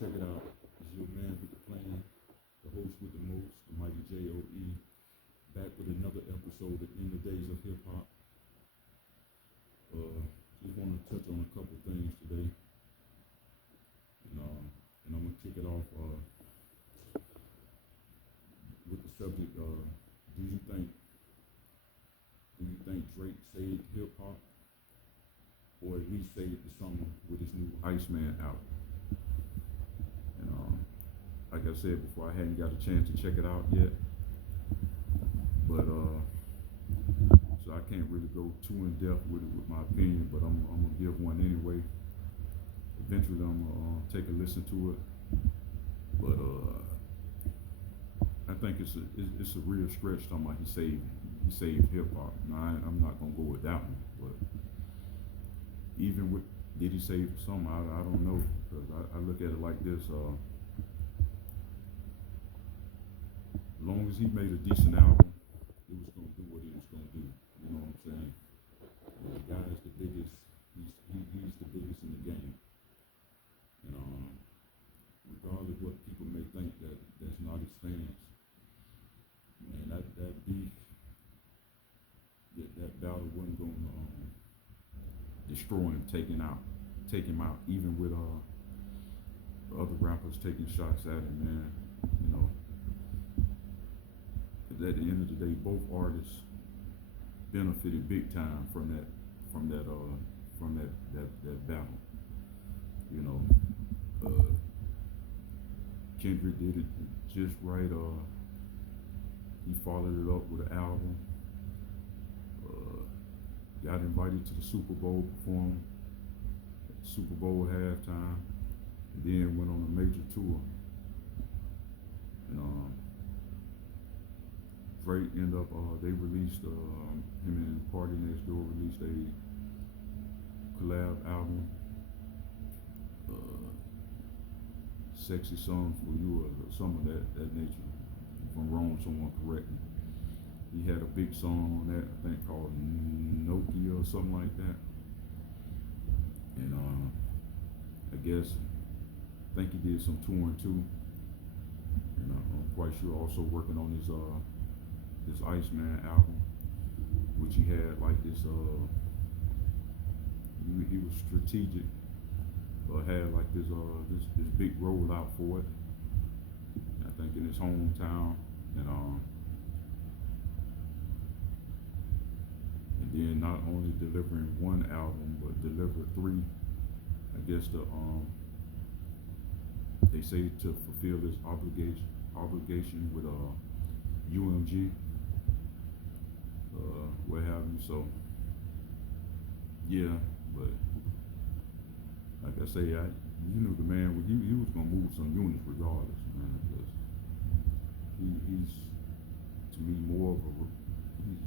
Check it out. It's your man with the plan, the host with the most, the mighty J.O.E. Back with another episode of In the Days of Hip Hop. Just want to touch on a couple things today, and I'm gonna kick it off with the subject. Do you think Drake saved hip hop, or at least saved the summer with his new Iceman album? And like I said before, I hadn't got a chance to check it out yet, but so I can't really go too in depth with it with my opinion. But I'm gonna give one anyway. Eventually, I'm gonna take a listen to it. But I think it's a real stretch talking about he saved hip hop. Now I'm not gonna go with that one, but even with did he save some? I don't know, because I look at it like this. As long as he made a decent album, it was gonna do what it was gonna do. You know what I'm saying? The guy is the biggest. He's the biggest in the game. And regardless of what people may think, that's not his fans. Man, that beef, that battle wasn't gonna destroy him, take him out. Even with the other rappers taking shots at him, man. You know, at the end of the day, both artists benefited big time from that battle. You know, Kendrick did it just right. He followed it up with an album. Got invited to the Super Bowl, performed at the Super Bowl halftime, and then went on a major tour. And Drake ended up, they released, him and Party Next Door released a collab album, Sexy Songs for You, or some of that nature. If I'm wrong, someone correct me. He had a big song on that, I think called Nokia or something like that. And I think he did some touring too. And I'm quite sure also working on this Iceman album, which he had like this. He was strategic. Had like this big rollout for it. I think in his hometown, and then not only delivering one album, but delivered three. I guess they say to fulfill this obligation with UMG, what have you. So yeah, but like I say, you knew the man. He was gonna move some units regardless, man. Because he's to me more of a. He's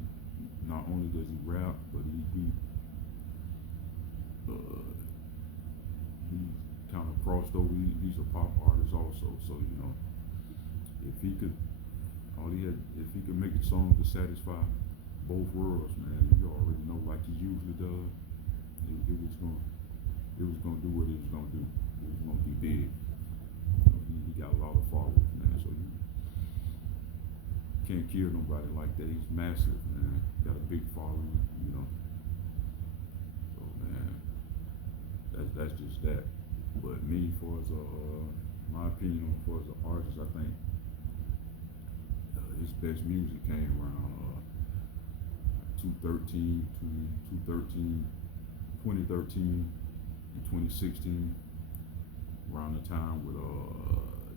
not only does he rap, but he kind of crossed over. He's a pop artist also. So you know, if he could make a song to satisfy both worlds, man, you already know, like he usually does, it was gonna do what it was gonna do. It was gonna be big. You know, he got a lot of followers, man. So you can't kill nobody like that. He's massive, man. Got a big following, you know. So man, that's just that. But me, for as my opinion, for as an artist, I think his best music came around 2013 and 2016, around the time with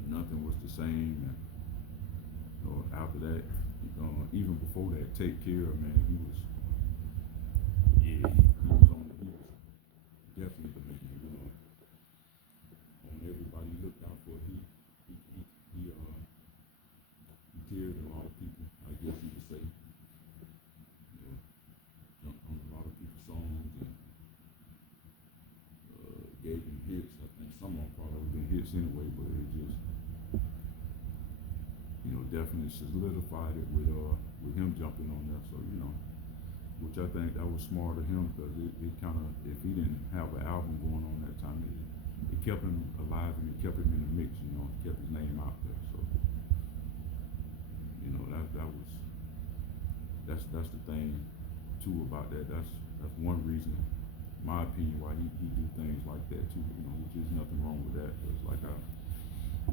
Nothing Was the Same, and after that, even before that, Take Care, man, he was definitely the man, you know, on everybody he looked out for. He cared a lot of people, I guess you could say. You know, jumped on a lot of people's songs and gave him hits. I think some of them probably would have been hits anyway, but it just, you know, definitely solidified it with him jumping on there. So you know, which I think that was smart of him, because it kind of, if he didn't have an album going on that time, it kept him alive and it kept him in the mix. You know, it kept his name out there. So you know that was that's the thing too about that. That's one reason, in my opinion, why he do things like that too. You know, which is nothing wrong with that. It's like I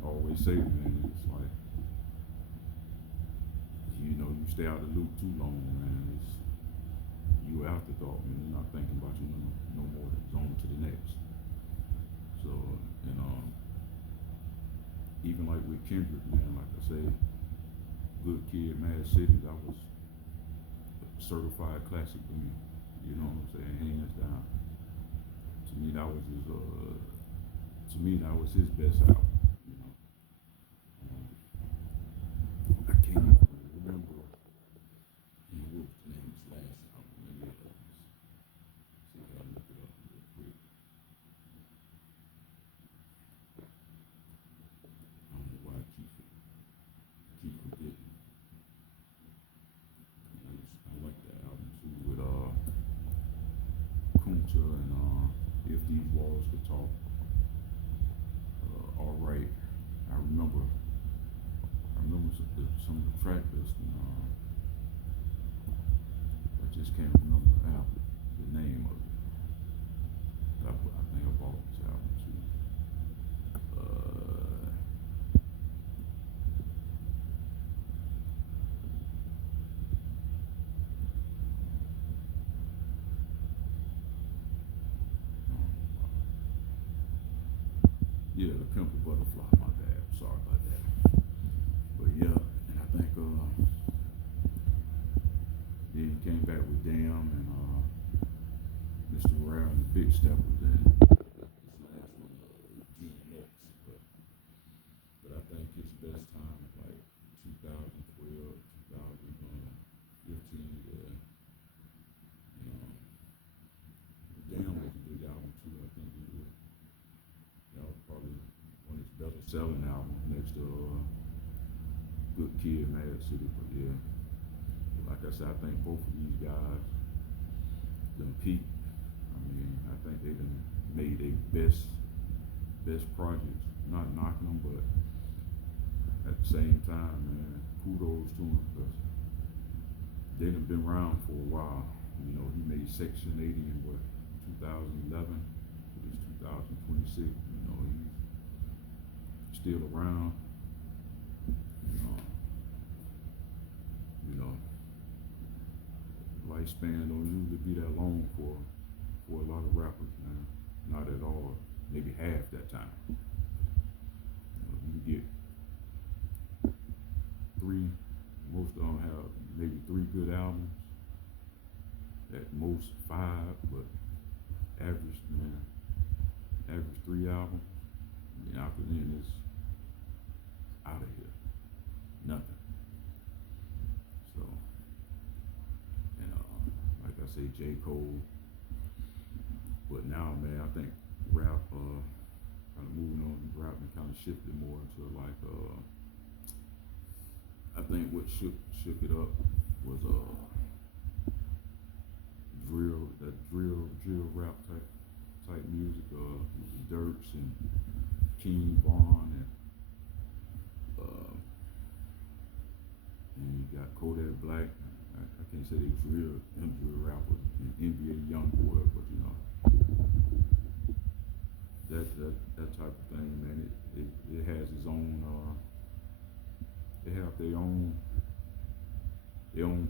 always say, man, it's like, you know, you stay out of the loop too long, man. It's you afterthought, man. You're not thinking about you no more. It's on to the next. So, and even like with Kendrick, man, like I said, Good Kid, Mad City, that was a certified classic to me. You know what I'm saying? Hands down. To me, that was his best album. You know, I can't even remember. What was the name of his last album? Let me see if I can look it up real quick. I don't know why I keep forgetting. I like that album too with Kunta and If These Walls Could Talk. All right, I remember some of the track listing. I just can't remember the name of it. I think I bought this album too. Yeah, The Pimple Butterfly. My bad. Sorry about that. But yeah, and I think then he came back with Damn and Mr. Rare and the Big Steppers and this last one, DMX. But I think his best time is like 2012, 2015. Yeah. And Damn was a good album too. I think that was probably one of his better selling albums next to Good Kid, Mad City. But yeah, like I said, I think both of these guys done peaked. I mean, I think they done made their best projects. Not knocking them, but at the same time, man, kudos to them because they done been around for a while. You know, he made Section 80 in what, 2011. It's 2026. You know, he's still around. You know, lifespan don't usually be that long for a lot of rappers, man. Not at all. Maybe half that time. You can get three. Most of them have maybe 3 good albums. At most 5, but average 3 albums. And after then, it's out of here. Nothing. So, and like I say, J. Cole. But now, man, I think rap, kind of moving on, rap and kind of shifted more into like, I think what shook it up was drill rap type music, Dirks and King Von and you got Kodak Black. I can't say they drill rappers and NBA Youngboy, but you know that type of thing, man. It has its own. They have their own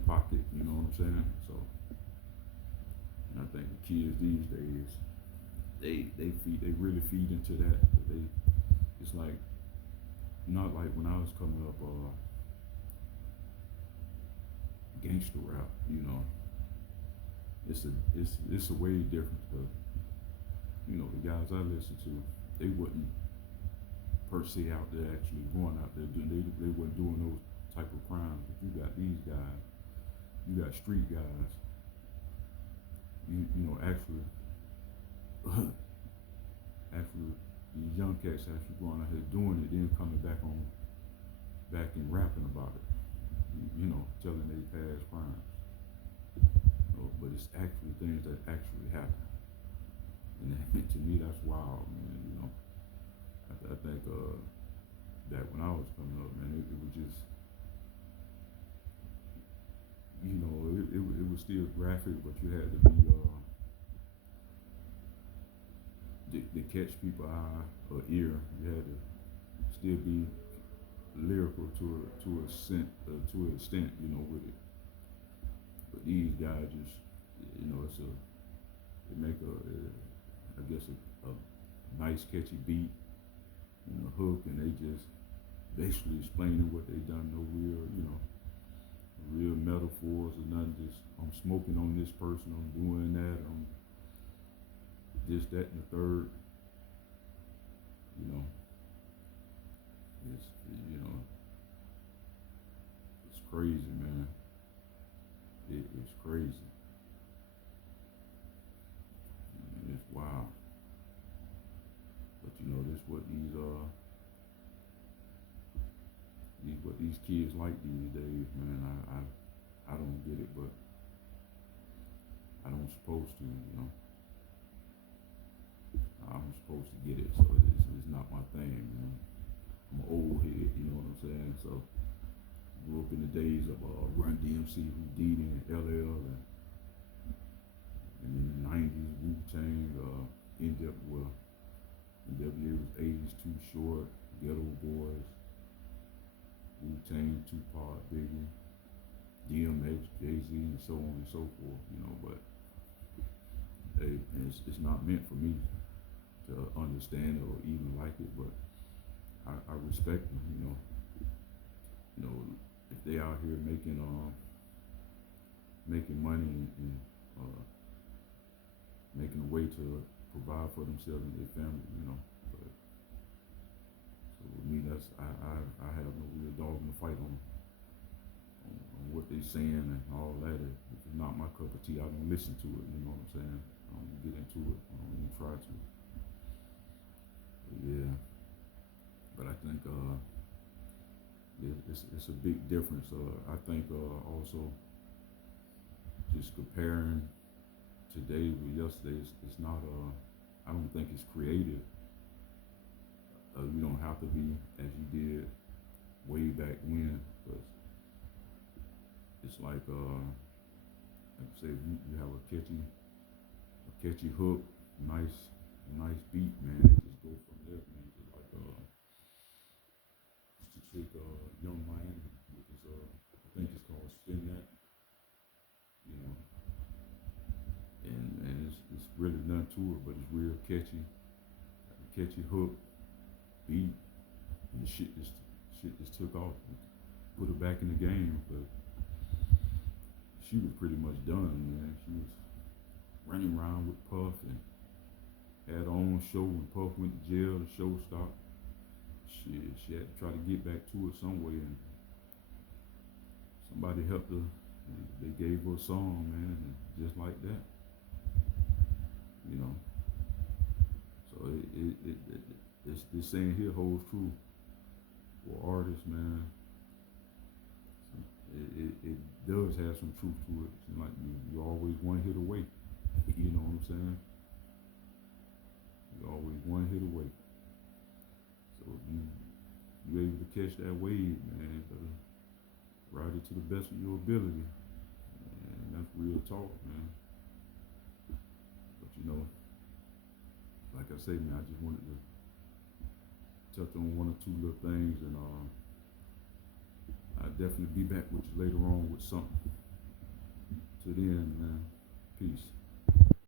pocket. You know what I'm saying? So, and I think the kids these days, they really feed into that. It's like not like when I was coming up. Gangster rap, you know, it's a way different because you know the guys I listen to, they wouldn't per se out there actually going out there doing they weren't doing those type of crimes. But you got these guys, you got street guys, you know actually these young cats actually going out here doing it, then coming back and rapping about it. You know, telling they past crimes. But it's actually things that actually happen. And to me, that's wild, man. I think that when I was coming up, man, it was just, it was still graphic, but you had to be to catch people's eye or ear. You had to still be lyrical to an extent, with it. But these guys just, they make I guess a nice catchy beat and a hook, and they just basically explaining what they done. No real metaphors or nothing. Just I'm smoking on this person, I'm doing that, I'm this, that, and the third. You know, it's it's crazy, man. It's crazy. It's wild. But this what these kids like these days, man. I don't get it, but I don't supposed to. I'm supposed to get it, so it's not my thing, I'm an old head, you know what I'm saying? So grew up in the days of Run DMC, Houdini, and LL, and in the '90s, Wu-Tang, NWA was '80s, Too Short, Ghetto Boys, Wu-Tang, Tupac, Biggie, DMX, Jay-Z, and so on and so forth. But hey, it's not meant for me to understand it or even like it, but I respect them. If they out here making money and making a way to provide for themselves and their family, But so with me, that's I have no real dog in the fight on what they saying and all that. If it's not my cup of tea, I don't listen to it. You know what I'm saying? I don't get into it. I don't even try to. But yeah. But I think it's a big difference. I think also just comparing today with yesterday, it's not. I don't think it's creative. You don't have to be as you did way back when, because it's like I say, you have a catchy hook, nice beat, man. They just go from there, man. Just like to take Young Miami with his I think it's called Spin That, and it's really nothing to it, but it's real catchy hook, beat, and the shit just took off. Put her back in the game, but she was pretty much done, man. She was running around with Puff and had her own show. When Puff went to jail, the show stopped. She had to try to get back to it some way, and somebody helped her. And they gave her a song, man, and just like that, So this saying here holds true for artists, man. It does have some truth to it. It's like you're always one hit away. You know what I'm saying? You're always one hit away. So if you able to catch that wave, man, you better ride it to the best of your ability. And that's real talk, man. But like I say, man, I just wanted to touch on one or two little things, and I'll definitely be back with you later on with something. Till then, man, peace.